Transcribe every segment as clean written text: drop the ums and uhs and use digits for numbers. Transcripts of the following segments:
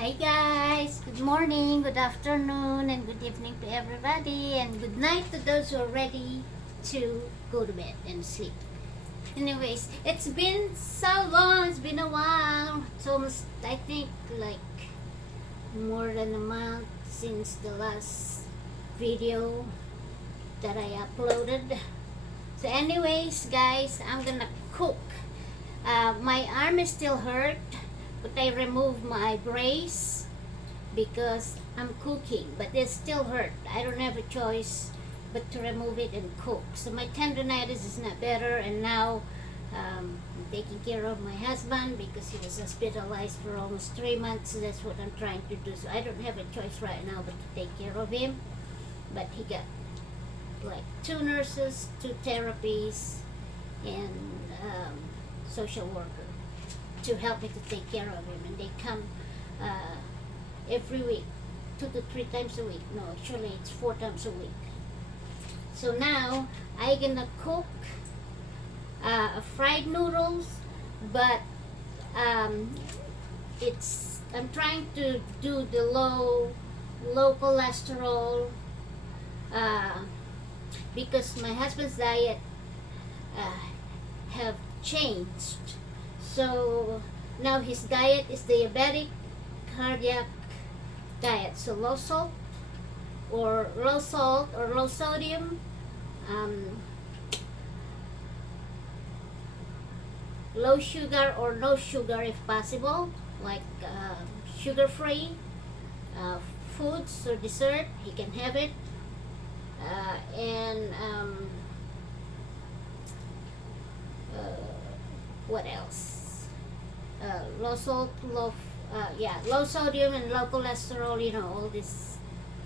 Hi guys! Good morning, good afternoon, and good evening to everybody, and good night to those who are ready to go to bed and sleep. Anyways, it's been so long, it's been a while. It's almost, I think, like more than a month since the last video that I uploaded. So anyways, guys, I'm gonna cook. My arm is still hurt, but I removed my brace because I'm cooking, but it still hurt. I don't have a choice but to remove it and cook. So my tendonitis is not better, and now I'm taking care of my husband because he was hospitalized for almost 3 months. So that's what I'm trying to do. So I don't have a choice right now but to take care of him. But he got like 2 nurses, 2 therapies, and social worker to help me to take care of him, and they come every week, 2 to 3 times a week. No, actually it's 4 times a week. So now I gonna cook fried noodles, but I'm trying to do the low cholesterol because my husband's diet have changed. So now his diet is diabetic, cardiac diet. So low salt or low sodium, low sugar or no sugar if possible, like sugar free foods or dessert. He can have it, and what else? Low salt, low sodium and low cholesterol, all this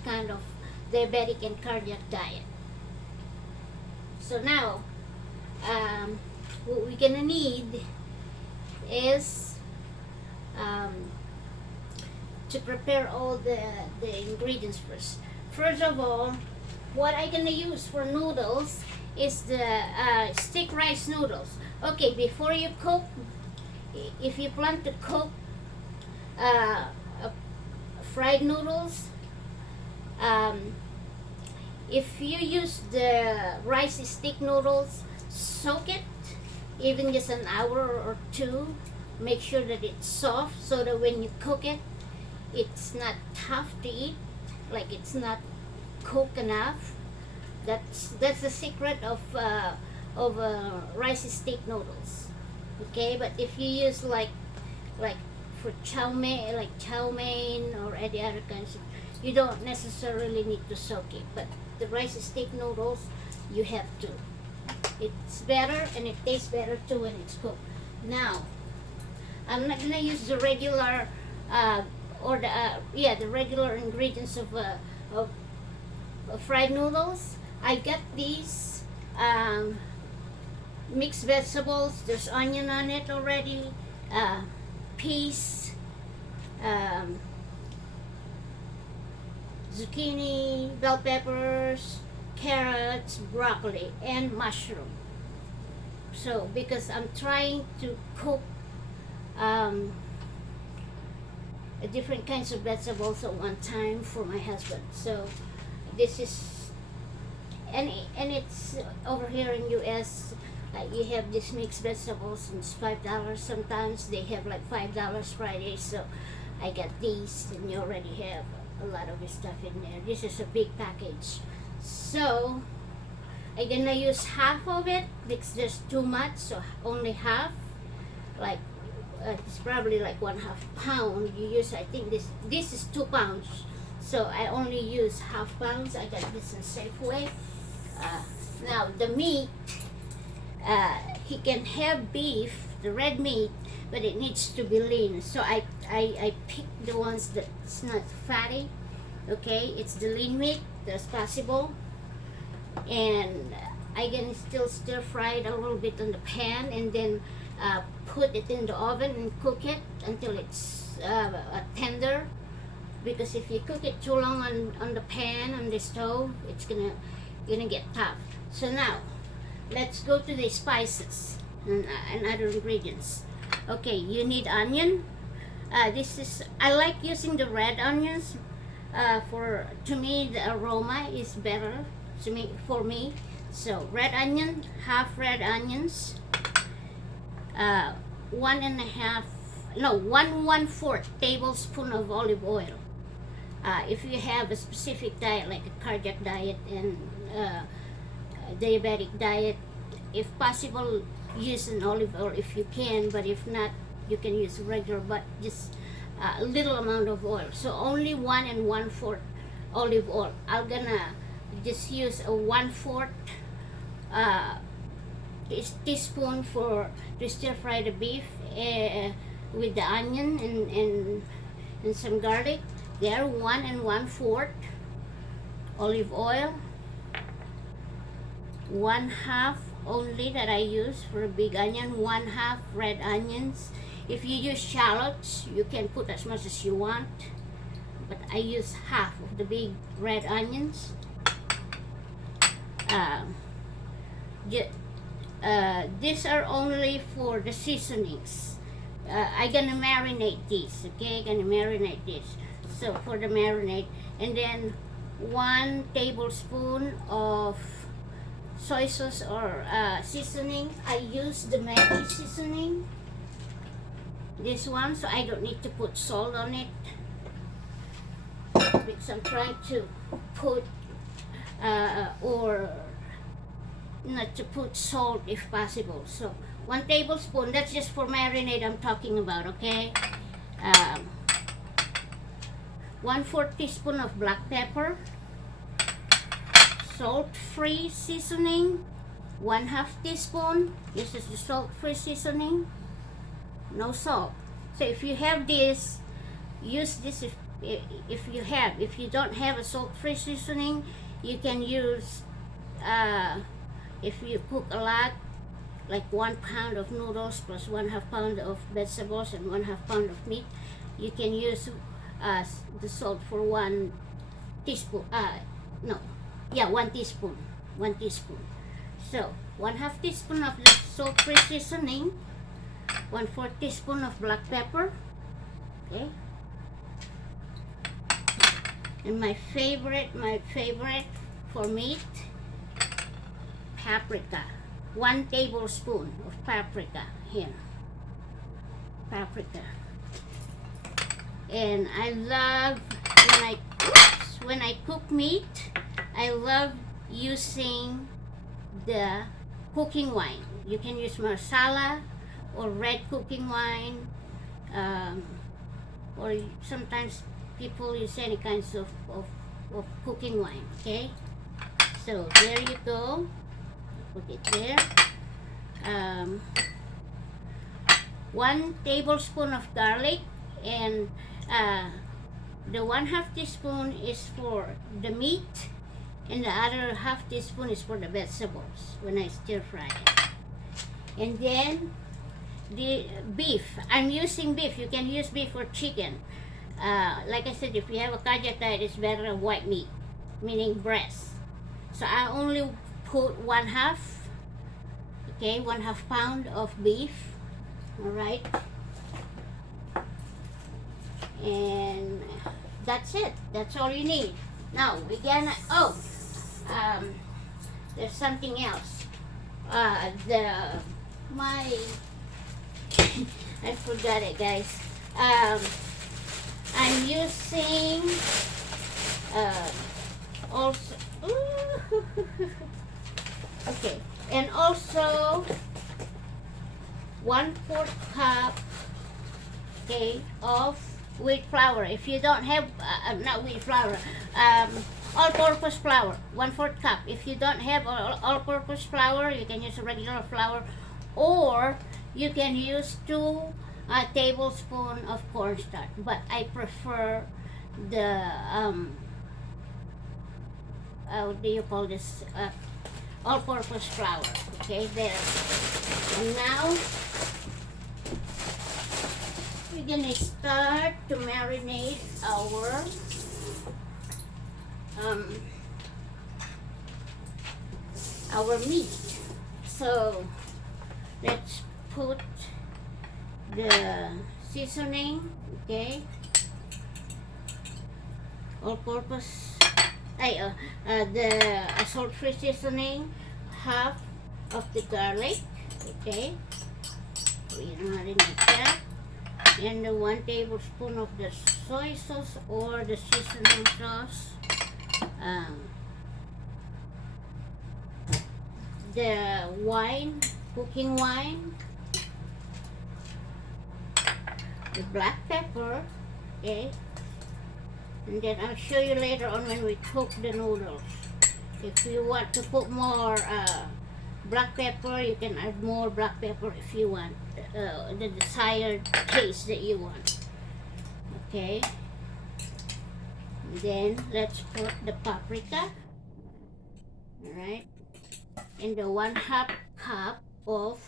kind of diabetic and cardiac diet. So now, what we're gonna need is to prepare all the ingredients first. First of all, what I'm gonna use for noodles is the stick rice noodles. Okay, before you cook, if you plan to cook fried noodles, if you use the rice stick noodles, soak it even just an hour or 2. Make sure that it's soft so that when you cook it, it's not tough to eat, like it's not cooked enough. That's the secret of rice stick noodles. Okay, but if you use like for chow mein or any other kinds, you don't necessarily need to soak it. But the rice stick noodles, you have to. It's better and it tastes better too when it's cooked. Now, I'm not gonna use the regular the regular ingredients of fried noodles. I got these mixed vegetables. There's onion on it already, peas, zucchini, bell peppers, carrots, broccoli, and mushroom. So because I'm trying to cook different kinds of vegetables at one time for my husband. So this is, and it's over here in US. You have these mixed vegetables, and it's $5. Sometimes they have like $5 Fridays. So I got these, and you already have a lot of stuff in there. This is a big package. So I'm gonna use half of it because there's too much, so only half. Like it's probably like 1/2 pound. You use, I think this is 2 pounds. So I only use half pounds. I got this in Safeway. Now the meat, he can have beef, the red meat, but it needs to be lean. So I picked the ones that's not fatty. Okay, it's the lean meat that's possible, and I can still stir fry it a little bit on the pan, and then put it in the oven and cook it until it's tender. Because if you cook it too long on the pan, on the stove, it's gonna get tough. So now, let's go to the spices and other ingredients. Okay, you need onion, I like using the red onions. To me, the aroma is better for me. So red onion, half red onions, uh, 1.5, no, 1/4 tablespoon of olive oil. If you have a specific diet like a cardiac diet and a diabetic diet, if possible, use an olive oil if you can, but if not, you can use regular, but just a little amount of oil. So only 1 1/4 olive oil. I'm gonna just use a 1/4 uh, teaspoon to stir fry the beef with the onion and some garlic. There, 1 1/4 olive oil, 1/2 only that I use for a big onion, 1/2 red onions. If you use shallots, you can put as much as you want, but I use half of the big red onions. These are only for the seasonings. I'm gonna marinate these, okay? Gonna marinate this. So for the marinade, and then 1 tablespoon of soy sauce or seasoning. I use the Maggi seasoning, this one, so I don't need to put salt on it, because I'm trying to put or not to put salt if possible. So 1 tablespoon, that's just for marinade I'm talking about, okay? 1/4 teaspoon of black pepper, salt-free seasoning, 1/2 teaspoon. This is the salt-free seasoning, no salt. So if you have this, use this if you have. If you don't have a salt-free seasoning, you can use, if you cook a lot, like 1 pound of noodles plus 1/2 pound of vegetables and 1/2 pound of meat, you can use the salt for 1 teaspoon. 1 teaspoon. 1 teaspoon. So 1/2 teaspoon of the salt-free seasoning, 1/4 teaspoon of black pepper, okay. And my favorite for meat, paprika. 1 tablespoon of paprika here. Paprika. And I love when I cook meat, I love using the cooking wine. You can use marsala or red cooking wine, or sometimes people use any kinds of cooking wine, okay? So there you go. Put it there. 1 tablespoon of garlic, and the 1/2 teaspoon is for the meat, and the other 1/2 teaspoon is for the vegetables when I stir fry it. And then the beef. I'm using beef. You can use beef or chicken. Like I said, if you have a cardiac diet, it's better a white meat, meaning breast. So I only put 1/2, okay, 1/2 pound of beef. All right. And that's it. That's all you need. Now we're gonna, there's something else. I forgot it, guys. I'm using also okay, and also 1/4 cup, okay, of wheat flour. If you don't have not wheat flour, all-purpose flour, 1/4 cup. If you don't have all-purpose flour, you can use a regular flour, or you can use 2 tablespoons of cornstarch. But I prefer the what do you call this? All-purpose flour. Okay, there. And now we're gonna start to marinate our meat. So let's put the seasoning, okay, all-purpose, the salt-free seasoning, half of the garlic, okay, you know how to make that, and the 1 tablespoon of the soy sauce or the seasoning sauce, um, the wine, cooking wine, the black pepper, okay, and then I'll show you later on when we cook the noodles. If you want to put more black pepper, you can add more black pepper if you want the desired taste that you want. Okay. And then let's put the paprika. Alright. And the 1/2 cup of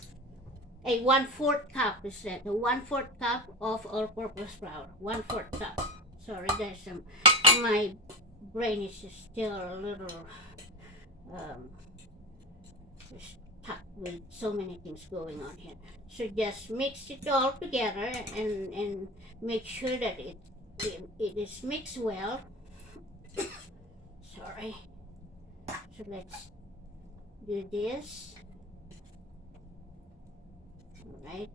a 1/4 cup is that the 1/4 cup of all-purpose flour. 1/4 cup. Sorry guys, my brain is still a little stuck with so many things going on here. So just mix it all together and make sure that it is mixed well. Sorry. So let's do this. Alright.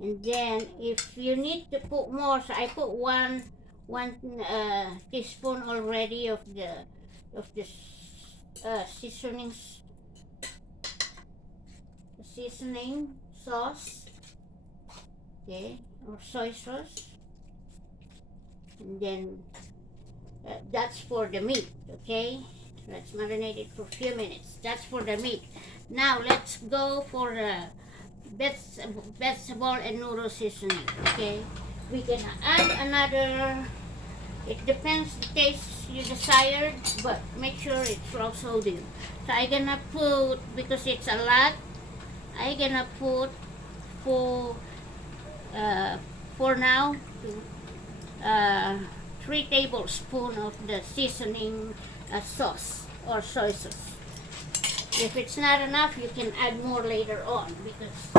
And then if you need to put more, so I put one teaspoon already of the seasonings, seasoning sauce, okay, or soy sauce, and then that's for the meat, okay. Let's marinate it for a few minutes. That's for the meat. Now let's go for the vegetable and noodle seasoning, okay. We can add another, it depends the taste you desired, but make sure it's raw sodium. So I'm gonna put, because it's a lot, I'm gonna put for now 3 tablespoons of the seasoning sauce or soy sauce. If it's not enough, you can add more later on, because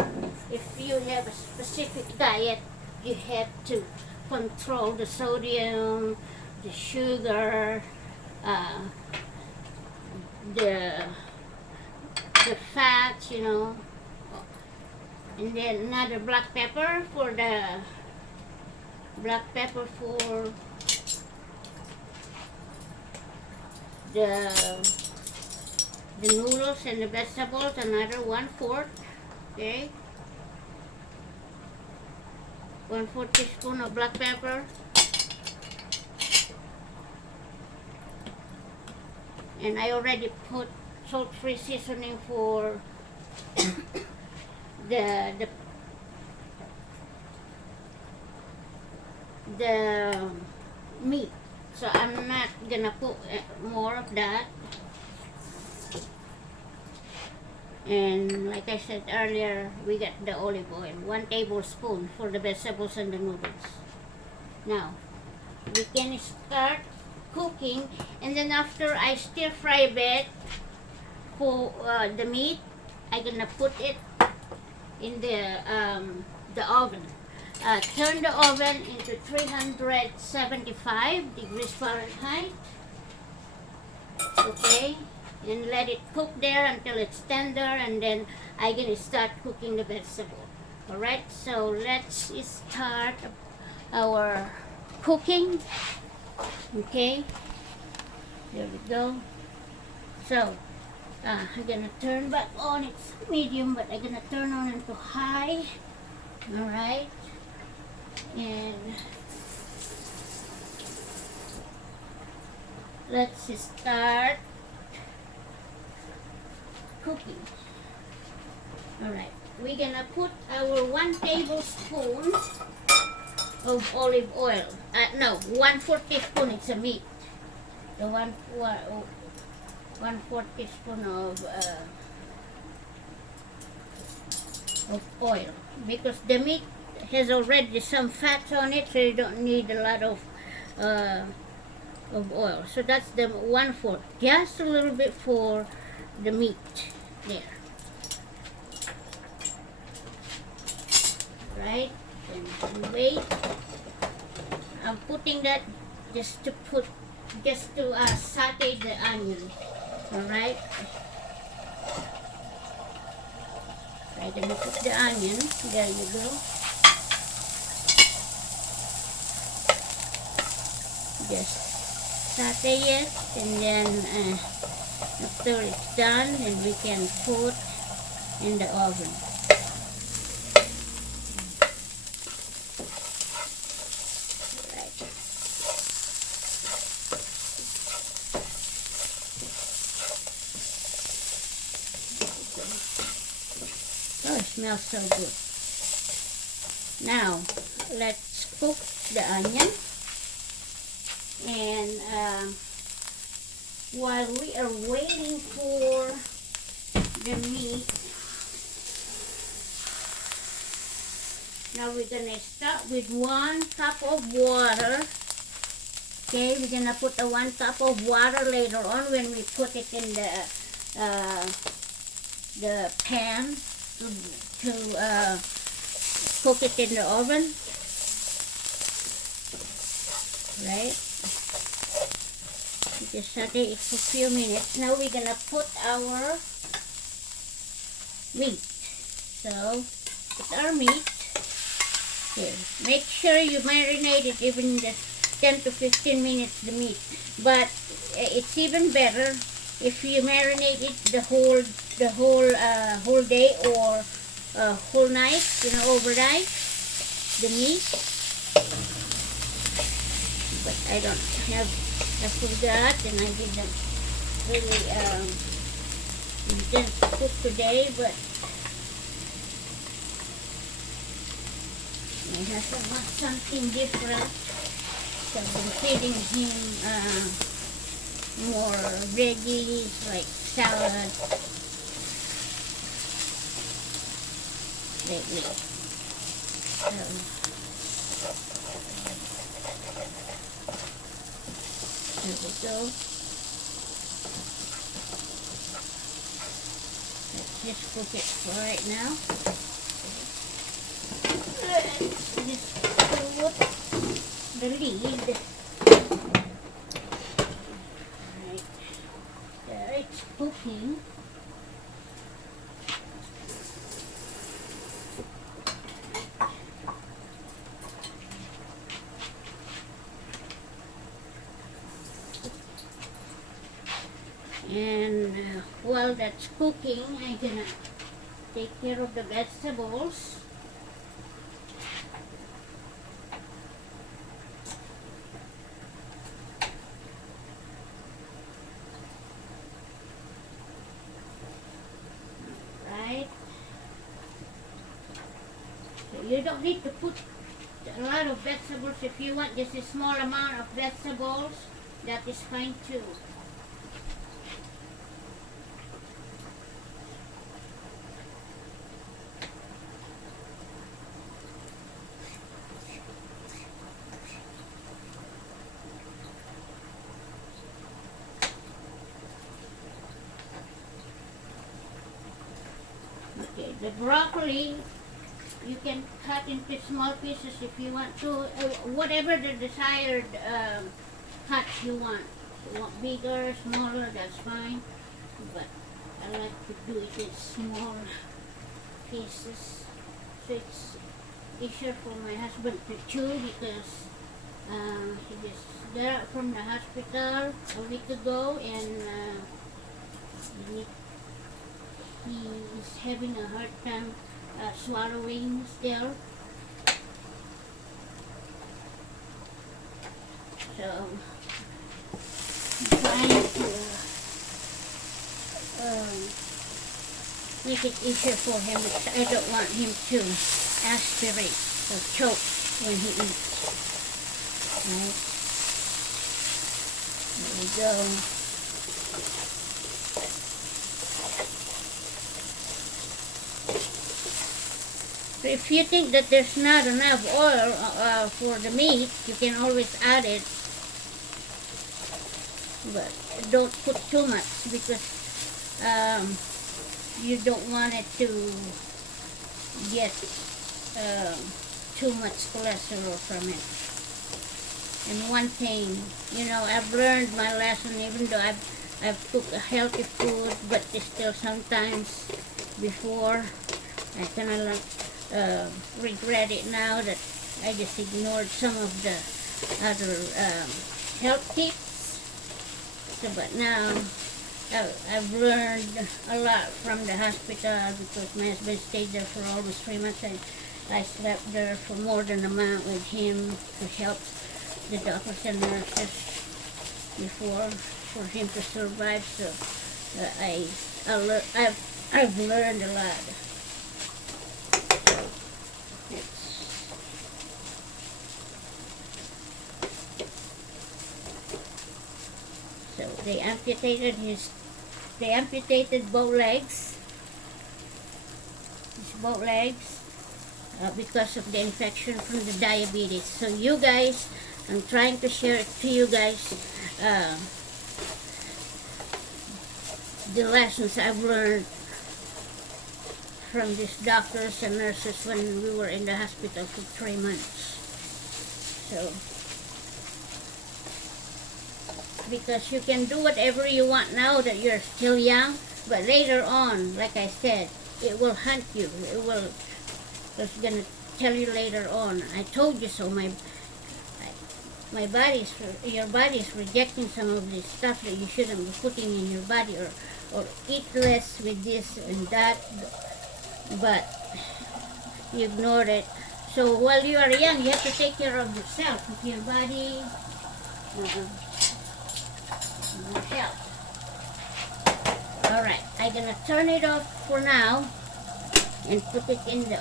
if you have a specific diet, you have to control the sodium, the sugar, the fats, you know. And then another black pepper for the the noodles and the vegetables, another 1/4, okay. 1/4 teaspoon of black pepper. And I already put salt-free seasoning for the meat. So I'm not gonna put more of that. And like I said earlier, we got the olive oil, 1 tablespoon for the vegetables and the noodles. Now, we can start cooking, and then after I stir fry a bit for the meat, I'm gonna put it in the oven. Turn the oven into 375 degrees Fahrenheit, okay, and let it cook there until it's tender, and then I'm gonna start cooking the vegetable. Alright, so let's start our cooking. Okay, there we go. So I'm gonna turn back on, it's medium, but I'm gonna turn on into high. Alright, and let's start cooking. Alright, we're gonna put our 1 tablespoon of olive oil. No, 1/4 teaspoon, it's a meat. The 1/4 teaspoon of oil, because the meat has already some fats on it, so you don't need a lot of oil. So that's the 1/4, just a little bit for the meat. There. Right? And wait. I'm putting that just to saute the onion. Alright? Right, and you put the onion. There you go. Just saute it, and then after it's done, then we can put in the oven. Right. Oh, it smells so good. Now, let's cook the onion. And while we are waiting for the meat, now we're gonna start with 1 cup of water. Okay, we're gonna put a 1 cup of water later on when we put it in the pan to cook it in the oven. Right? Just saute it for a few minutes. Now we're gonna put our meat. So, put our meat. Here. Make sure you marinate it even just 10 to 15 minutes, the meat. But it's even better if you marinate it the whole day or whole night, overnight, the meat. But I don't have, I forgot, and I didn't really intend to cook today, but my husband wants something different, so I'm feeding him more veggies like salad lately. There we go. Let's just cook it for right now. Let's just put the lid. Right. There, it's cooking. And while that's cooking, I'm gonna take care of the vegetables. Right. So you don't need to put a lot of vegetables. If you want just a small amount of vegetables, that is fine too. Okay, the broccoli, you can cut into small pieces if you want to, whatever the desired cut you want. If you want bigger, smaller, that's fine. But I like to do it in small pieces, so it's easier for my husband to chew because he just got out from the hospital a week ago, and he is having a hard time swallowing still. So I'm trying to make it easier for him because I don't want him to aspirate or choke when he eats. Right? There we go. So if you think that there's not enough oil for the meat, you can always add it, but don't put too much because you don't want it to get too much cholesterol from it. And one thing, I've learned my lesson, even though I've cooked a healthy food, but there's still sometimes before I kind of regret it now that I just ignored some of the other health tips. So, but now I've learned a lot from the hospital because my husband stayed there for almost 3 months, and I slept there for more than a month with him to help the doctors and nurses before for him to survive. So I've learned a lot. So they amputated both legs. Both legs because of the infection from the diabetes. So you guys, I'm trying to share it to you guys the lessons I've learned from these doctors and nurses when we were in the hospital for 3 months. So, because you can do whatever you want now that you're still young, but later on, like I said, it will hunt you. It's gonna tell you later on, I told you so. Your body's rejecting some of this stuff that you shouldn't be putting in your body, or eat less with this and that, but you ignored it. So while you are young, you have to take care of yourself, with your body, your health. All right, I'm gonna turn it off for now and put it in the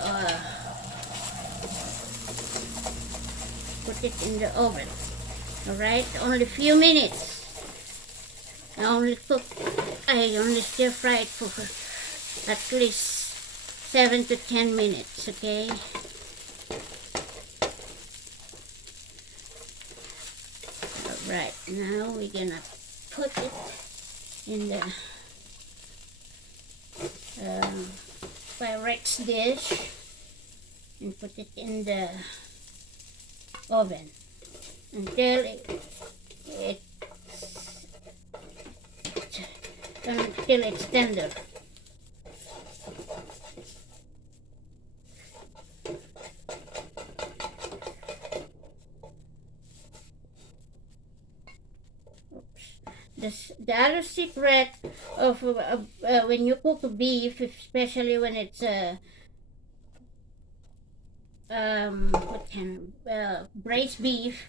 oven. All right, only a few minutes. I only stir fry it for at least 7 to 10 minutes. Okay. All right, now we're gonna put it in the Pyrex dish and put it in the oven until it's tender. The other secret of when you cook beef, especially when it's braised beef,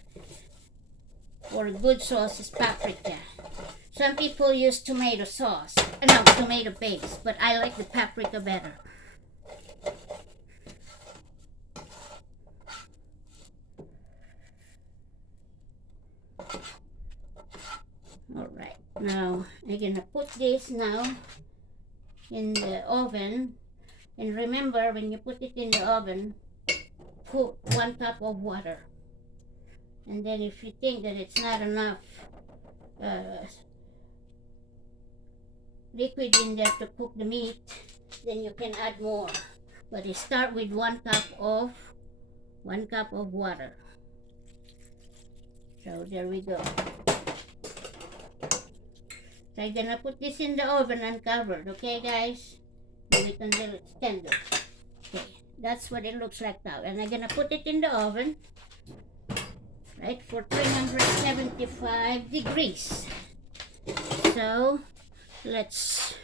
or a good sauce is paprika. Some people use tomato sauce, no, tomato paste, but I like the paprika better. Alright, now I'm gonna put this now in the oven. And remember, when you put it in the oven, put 1 cup of water. And then if you think that it's not enough liquid in there to cook the meat, then you can add more. But you start with 1 cup of water. So there we go. So I'm gonna put this in the oven uncovered, okay guys? Wait until it's tender. Okay, that's what it looks like now. And I'm gonna put it in the oven, right, for 375 degrees. So let's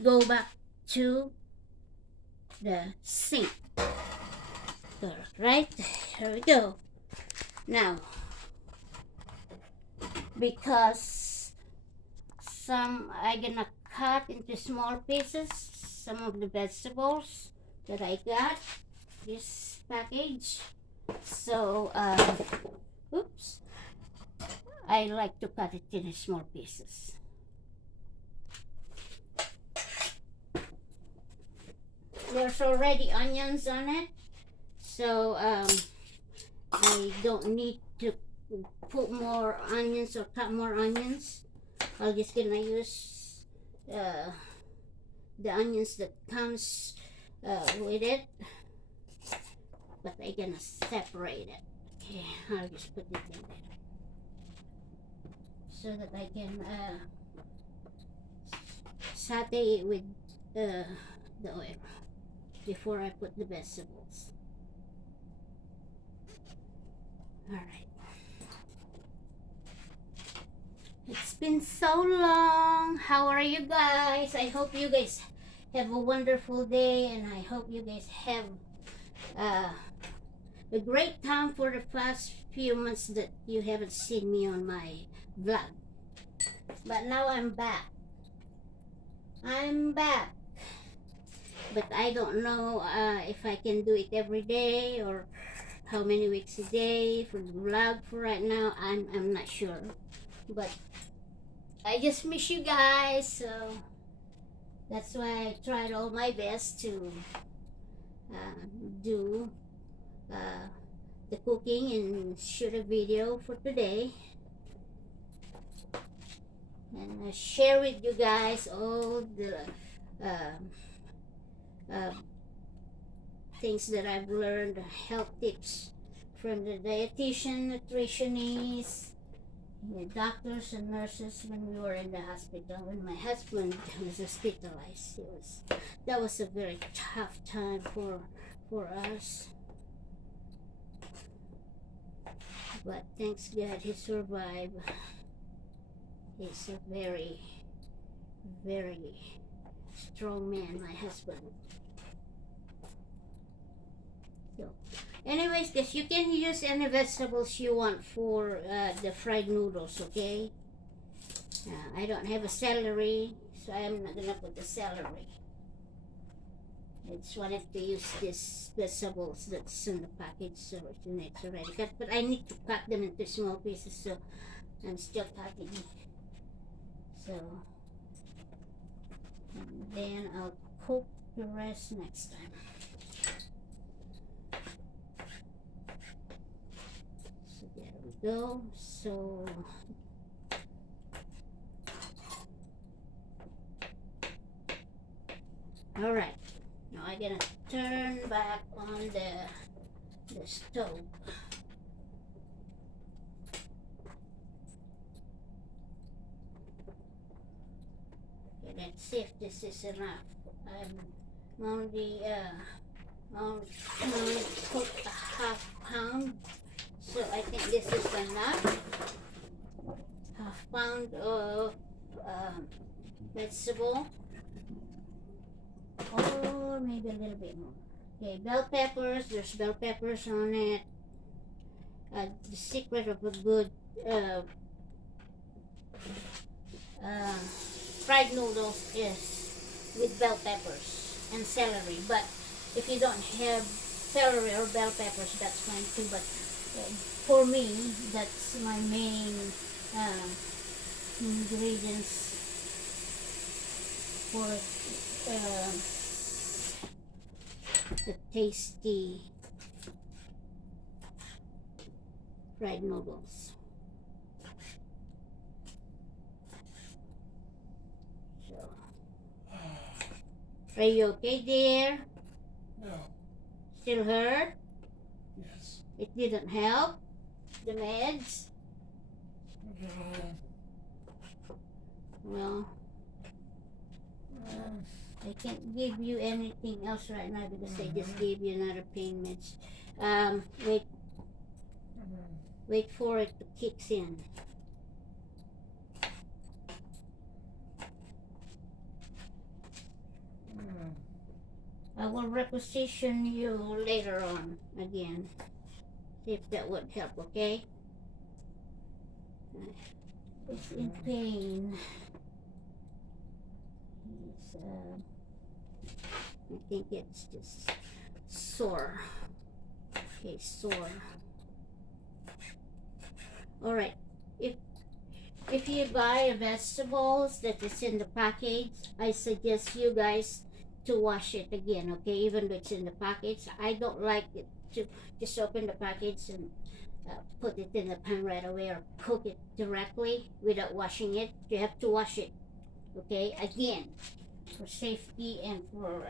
go back to the sink. Right, here we go. Now, because I'm gonna cut into small pieces some of the vegetables that I got this package. So oops, I like to cut it in small pieces. There's already onions on it, so I don't need to put more onions or cut more onions. I'm just gonna use the onions that comes with it, but I'm gonna separate it. Okay, I'll just put it in there so that I can saute it with the oil before I put the vegetables. Alright. It's been so long. How are you guys? I hope you guys have a wonderful day, and I hope you guys have uh, a great time for the past few months that you haven't seen me on my vlog. But now I'm back. I'm back. But I don't know if I can do it every day or how many weeks a day for the vlog for right now. I'm not sure. But I just miss you guys, so that's why I tried all my best to do uh, the cooking and shoot a video for today, and share with you guys all the uh, uh, things that I've learned, health tips from the dietitian, nutritionist, the doctors and nurses when we were in the hospital. When my husband was hospitalized, that was a very tough time for us. But thanks God he survived. He's a very, very strong man, my husband. So, anyways, guys, you can use any vegetables you want for the fried noodles, okay? I don't have a celery, so I'm not gonna put the celery. I just wanted to use these vegetables that's in the package, so it's already cut. But I need to cut them into small pieces, so I'm still cutting. So, and then I'll cook the rest next time. So there we go. So all right, now I'm gonna turn back on the stove. Okay, let's see if this is enough. I'm only cooked a half pound, so I think this is enough. Half pound of vegetable, or maybe a little bit more. Okay, bell peppers. There's bell peppers on it. The secret of a good fried noodles is with bell peppers and celery. But if you don't have celery or bell peppers, that's fine too. But for me, that's my main ingredients for the tasty fried noodles. So, are you okay, dear? No. Still hurt? Yes. It didn't help? The meds? No. Well, I can't give you anything else right now because I just gave you another pain meds. Wait for it to kick in. I will requisition you later on again. See if that would help, okay? It's in pain. It's, I think it's just sore. Okay, sore. Alright. If you buy vegetables that is in the package, I suggest you guys to wash it again, okay? Even though it's in the package, I don't like it to just open the package and put it in the pan right away or cook it directly without washing it. You have to wash it, okay? Again, for safety and for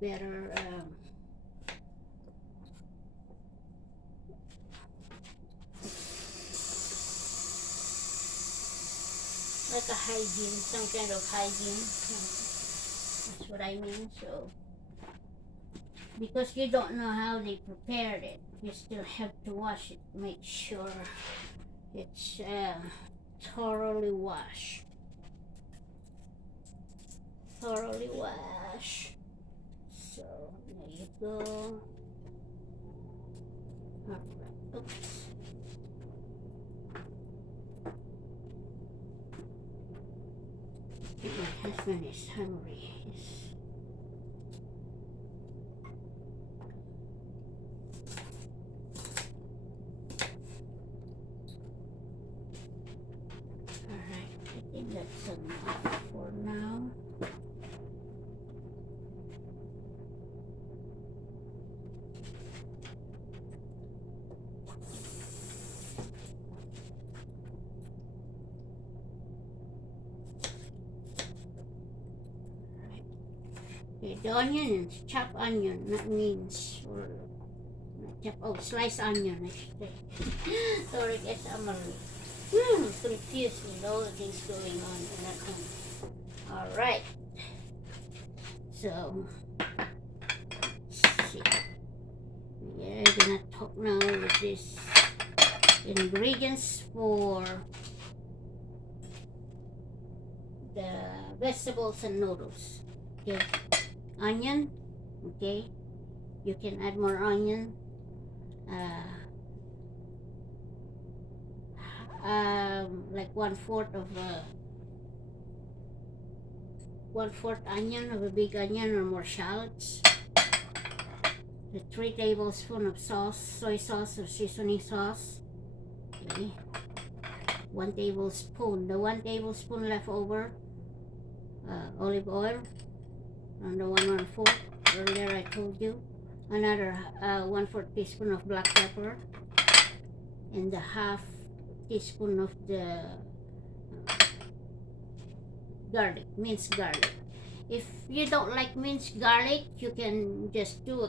better like a hygiene, some kind of hygiene. That's what I mean. So because you don't know how they prepared it, you still have to wash it. Make sure it's thoroughly washed. Thoroughly washed. So there you go. Alright. Oops. My husband is hungry. Alright, I think that's enough for now. Okay, the onion is chopped onion, not means or sliced onion, I should say. Sorry, guys, I'm confused with all the things going on in that home. Alright. So, let's see. We're gonna talk now with this ingredients for the vegetables and noodles. Okay. Onion, okay, you can add more onion, like 1/4 of onion of a big onion or more shallots, the 3 tablespoons of sauce, soy sauce or seasoning sauce, okay, 1 tablespoon, the 1 tablespoon left over olive oil, and the 1/4 earlier I told you, another 1/4 teaspoon of black pepper, and the 1/2 teaspoon of the garlic, minced garlic. If you don't like minced garlic, you can just do a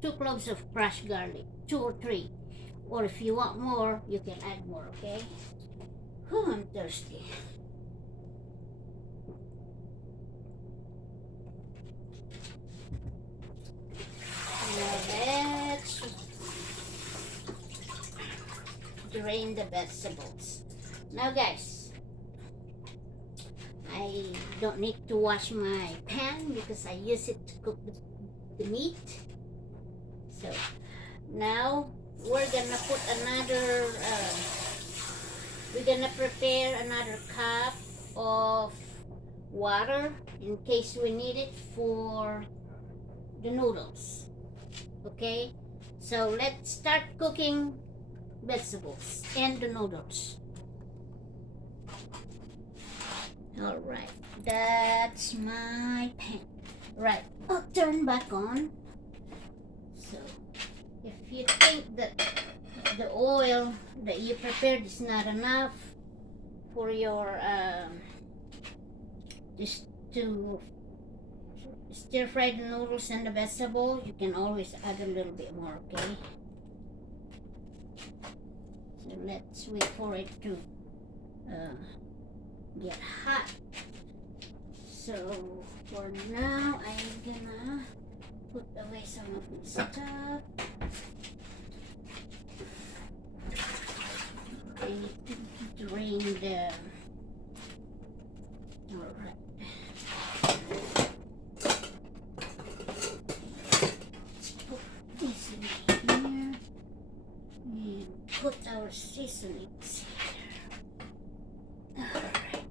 2 cloves of crushed garlic, 2 or 3, or if you want more, you can add more. Okay. I'm thirsty. Now let's drain the vegetables. Now guys, I don't need to wash my pan because I use it to cook the meat. So now we're gonna put we're gonna prepare another cup of water in case we need it for the noodles. Okay, so let's start cooking vegetables and the noodles. All right, that's my pan. Right, I'll turn back on. So if you think that the oil that you prepared is not enough for your just to stir fry the noodles and the vegetable, you can always add a little bit more. Okay, so let's wait for it to get hot. So for now, I'm gonna put away some of this stuff. I need to drain the. All right. Let's put this in here and put our seasonings here. All right.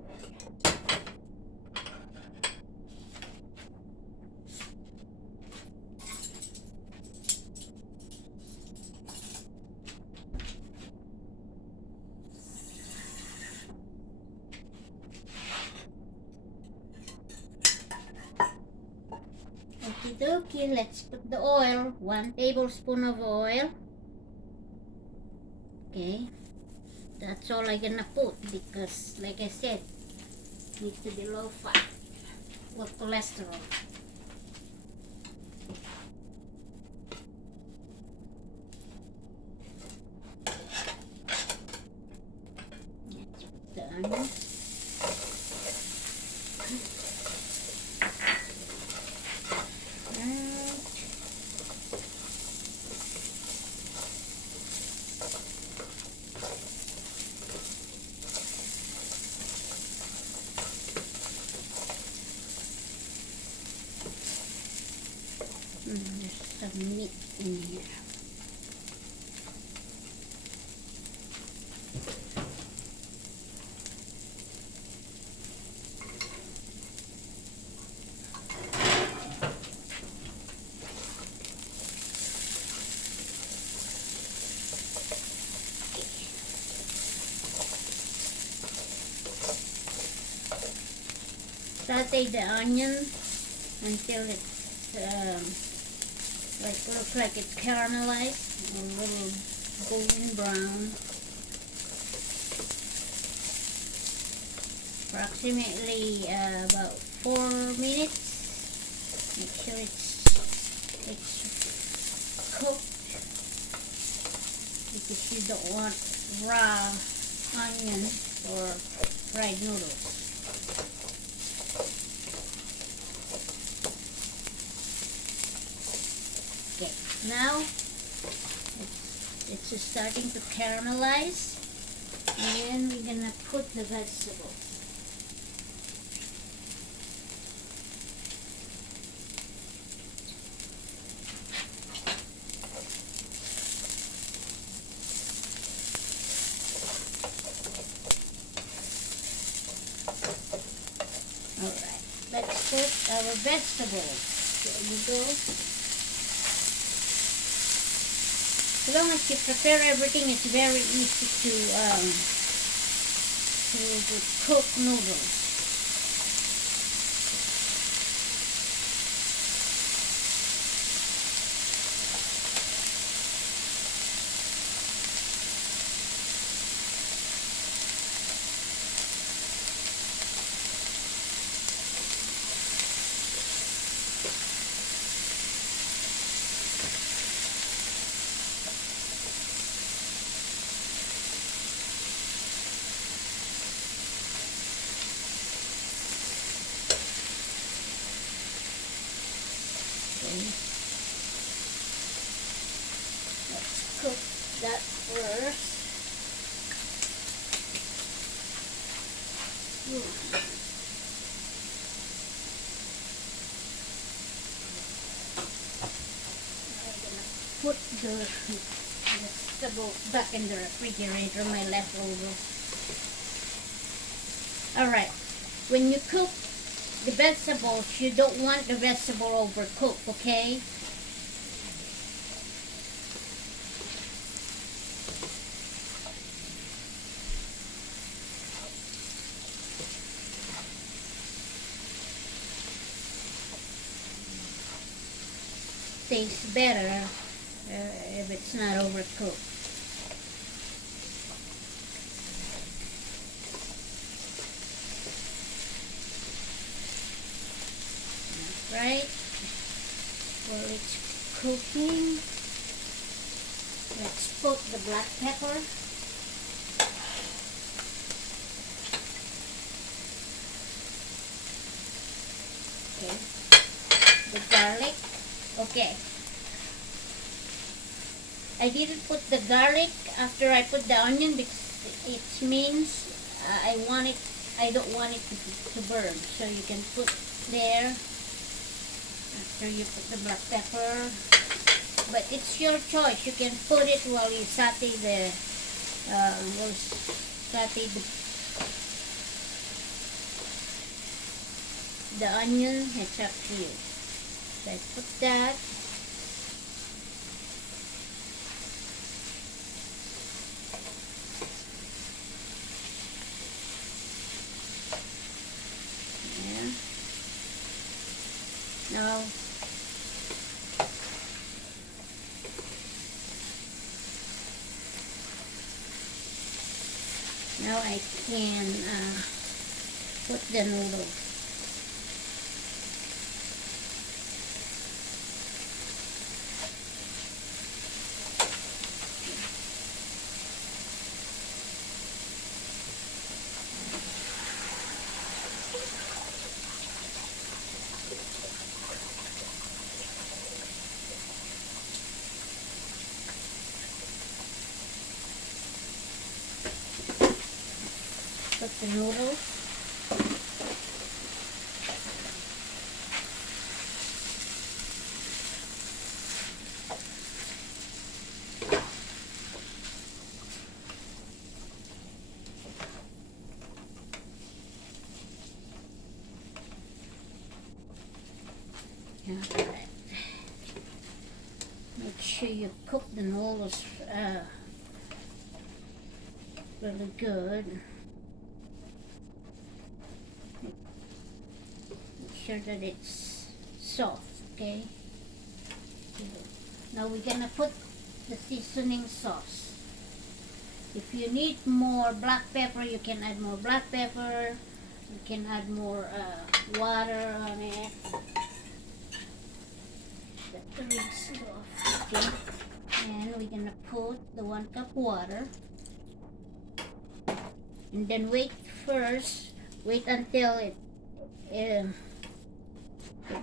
Okay, let's put the oil, 1 tablespoon of oil. Okay, That's all I'm gonna put because, like I said, needs to be low fat or cholesterol. Let's put the onions. There's some meat in here. Saute the onion until it's looks like it's caramelized, a little golden brown. Approximately about 4 minutes. Make sure it's cooked because you don't want raw onion or fried noodles. Okay, now it's starting to caramelize, and then we're gonna put the vegetables. Alright, let's put our vegetables. There we go. As long as you prepare everything, it's very easy to cook noodles. Let's cook that first. I'm gonna put the vegetable back in the refrigerator, my leftovers. Alright, when you cook the vegetables, you don't want the vegetable overcooked, okay? Tastes better if it's not overcooked. Right? While it's cooking, let's put the black pepper. Okay. The garlic. Okay. I didn't put the garlic after I put the onion because it means I don't want it to burn. So you can put there after you put the black pepper. But it's your choice. You can put it while you saute the onion. It's up to you. Let's put that. Yeah. Now, Now I can put the noodle. Put the noodles. Alright. Make sure you cook the noodles really good. Make sure that it's soft, okay? Now we're gonna put the seasoning sauce. If you need more black pepper, you can add more black pepper. You can add more water on it. Let the rinse it off, okay? And we're gonna put the 1 cup water. And then wait first. Wait until it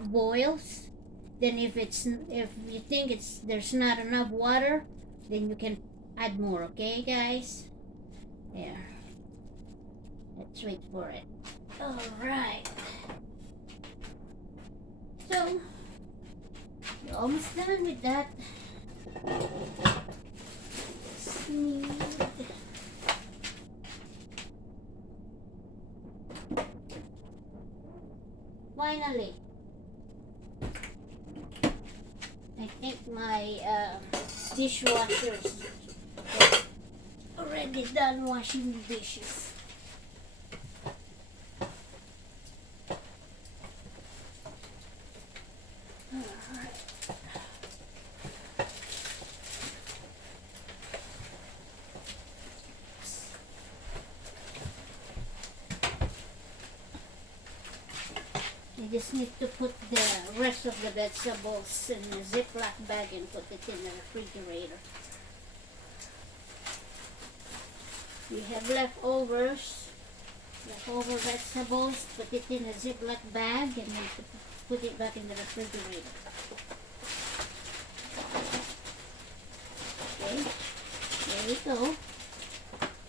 boils. Then if you think there's not enough water, then you can add more, okay guys? There. Let's wait for it. Alright. So you're almost done with that. Sneeze. Finally, I think my dishwasher's already done washing the dishes. Alright. You just need to put the rest of the vegetables in a Ziploc bag and put it in the refrigerator. You have leftover vegetables, put it in a Ziploc bag and then put it back in the refrigerator. Okay, there we go.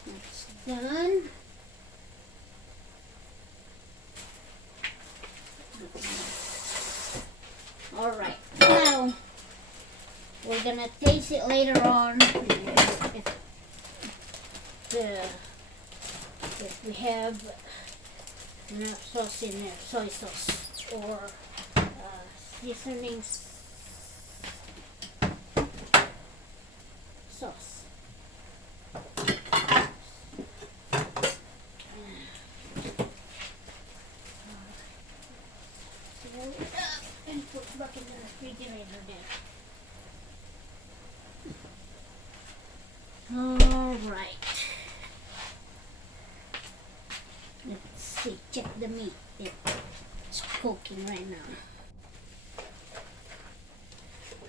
It's done. Alright, now we're gonna taste it later on if we have enough sauce in there, soy sauce or seasoning sauce. Roll it up and put back in the refrigerator there. Alright. Let's see, check the meat. It's cooking right now.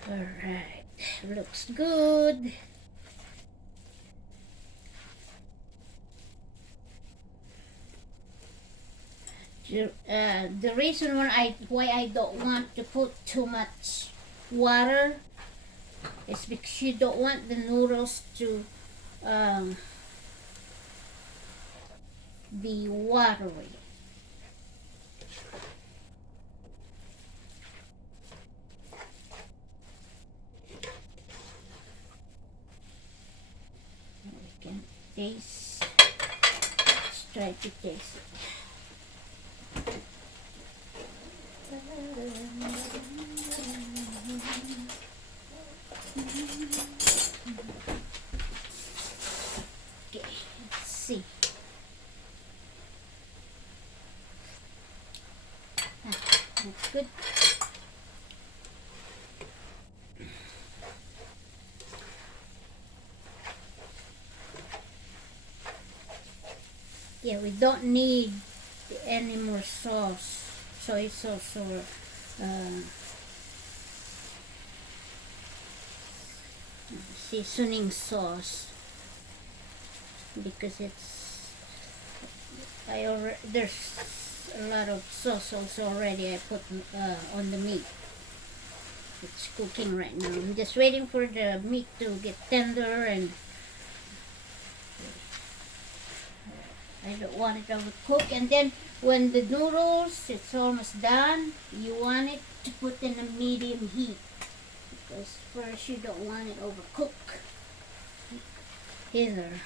Alright, looks good. The reason why I don't want to put too much water is because you don't want the noodles to be watery. We can taste. Let's try to taste it. Okay, let's see. That's good. Yeah, we don't need any more sauce, soy sauce or seasoning sauce, because there's a lot of sauce also already I put on the meat. It's cooking right now. I'm just waiting for the meat to get tender, and I don't want it overcooked. And then when the noodles, it's almost done, you want it to put in a medium heat, because first you don't want it overcooked either.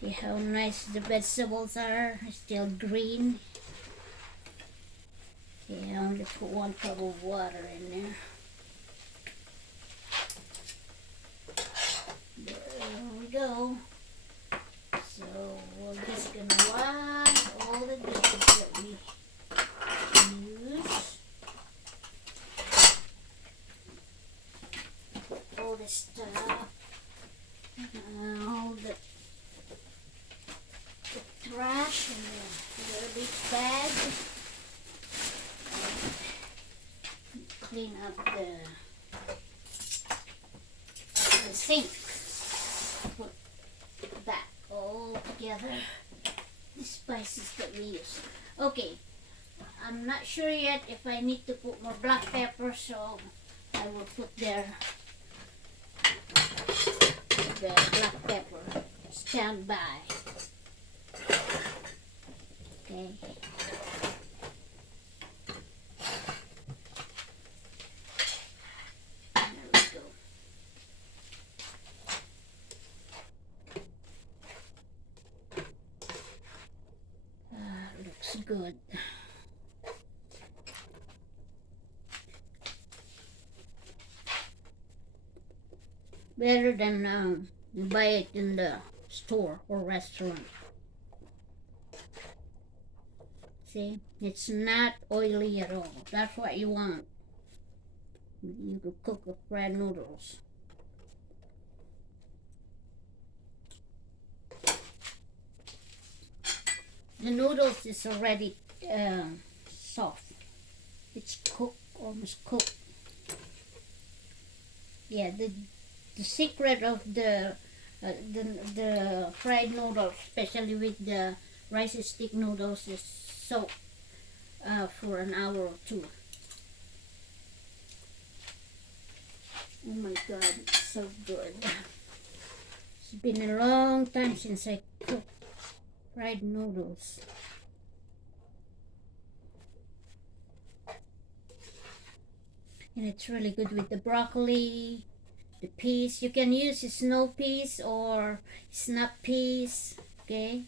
See how nice the vegetables are, still green. Okay, I only put 1 cup of water in there. There we go. So we're just gonna wash all the dishes that we use. All the stuff. All the trash in the garbage bag. Clean up the sink. Put that all together. The spices that we use. Okay, I'm not sure yet if I need to put more black pepper, so I will put there the black pepper. Stand by. Okay. There we go. Looks good. Better than you buy it in the store or restaurant. See, it's not oily at all. That's what you want. You could cook with fried noodles. The noodles is already soft. It's cooked, almost cooked. Yeah, the secret of the fried noodles, especially with the rice stick noodles, is soak for an hour or 2. Oh my God, it's so good. It's been a long time since I cooked fried noodles. And it's really good with the broccoli, the peas. You can use snow peas or snap peas. Okay,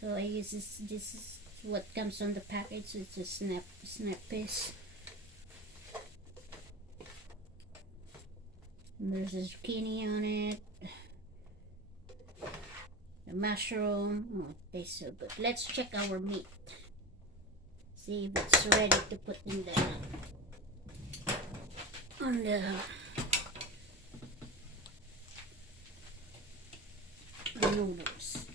so I use this is what comes on the package. It's a snap peas. And there's a zucchini on it, the mushroom. Oh, it tastes so good. Let's check our meat, see if it's ready to put in there on the noodles.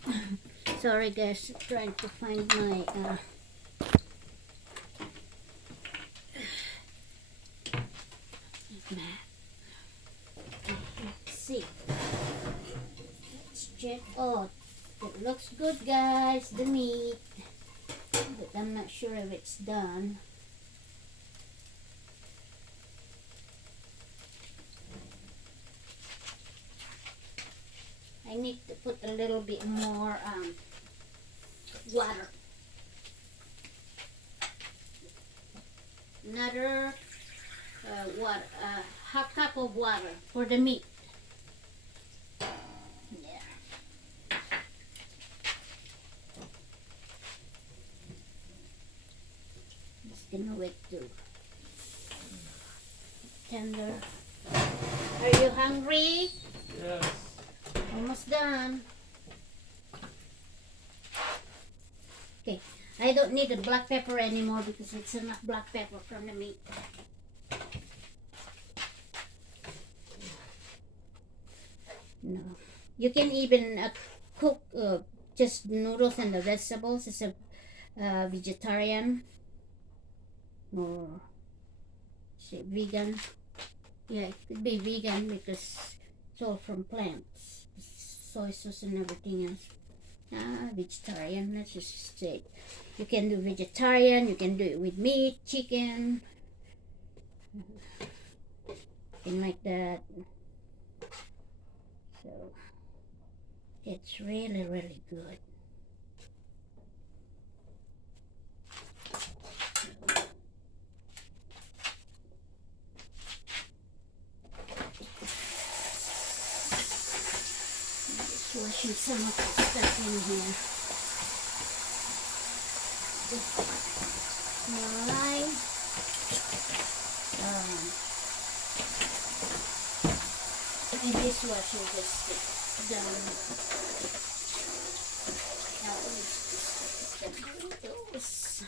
Sorry guys, trying to find my mat. Let's see. Let's check. Oh, it looks good guys, the meat, but I'm not sure if it's done. I need to put a little bit more water. Another half cup of water for the meat. Yeah. Just gonna wait to tender. Are you hungry? Yes. Almost done. Okay, I don't need the black pepper anymore because it's enough black pepper from the meat. No, You can even cook just noodles and the vegetables as a vegetarian or say vegan. Yeah, it could be vegan because it's all from plants, soy sauce and everything else. Vegetarian, let's just say. You can do vegetarian, you can do it with meat, chicken, thing like that. So it's really, really good. Just washing some of the stuff in here. Alright. The dishwasher just done. Now let's just put those.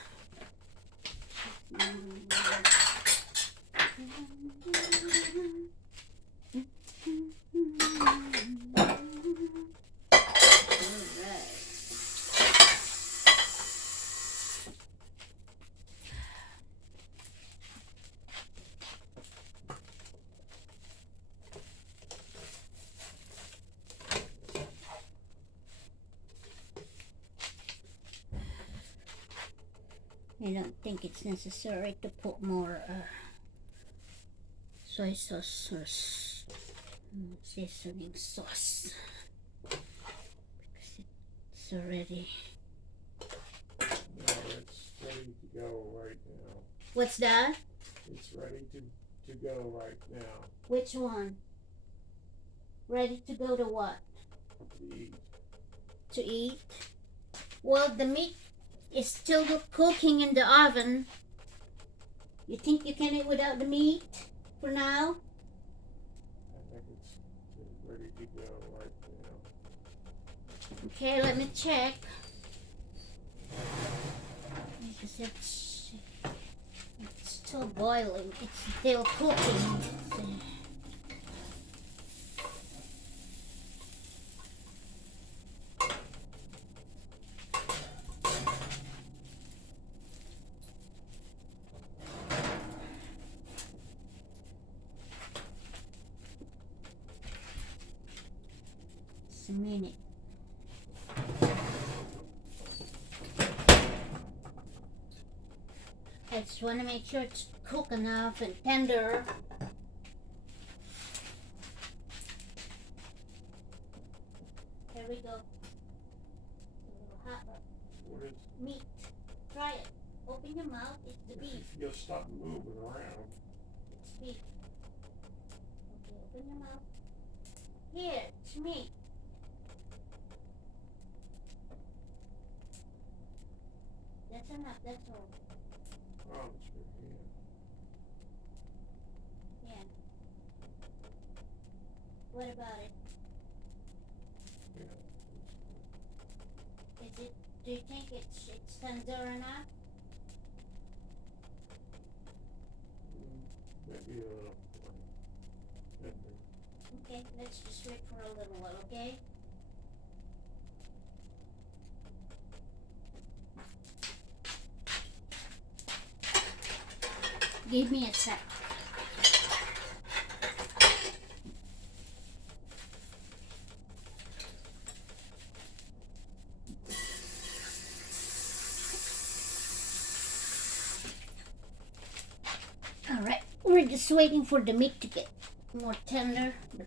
I don't think it's necessary to put more soy sauce or seasoning sauce because it's already. No, it's ready to go right now. What's that? It's ready to go right now. Which one? Ready to go to what? To eat. To eat? Well, the meat is still cooking in the oven. You think you can eat without the meat for now? I think it's ready to go right now. Okay, let me check. Because it's still boiling. It's still cooking. Just a minute. I just want to make sure it's cooked enough and tender. Here we go. A little hot What is meat. Try it. Open your mouth. It's the beef. You'll stop moving around. It's beef. Okay, open your mouth. Here, it's meat. That's enough. That's all. Oh, it's good. Yeah. What about it? Yeah. Is it? Do you think it's tender enough? Maybe a little. Okay, let's just wait for a little while, okay? Give me a sec. Alright, we're just waiting for the meat to get more tender. But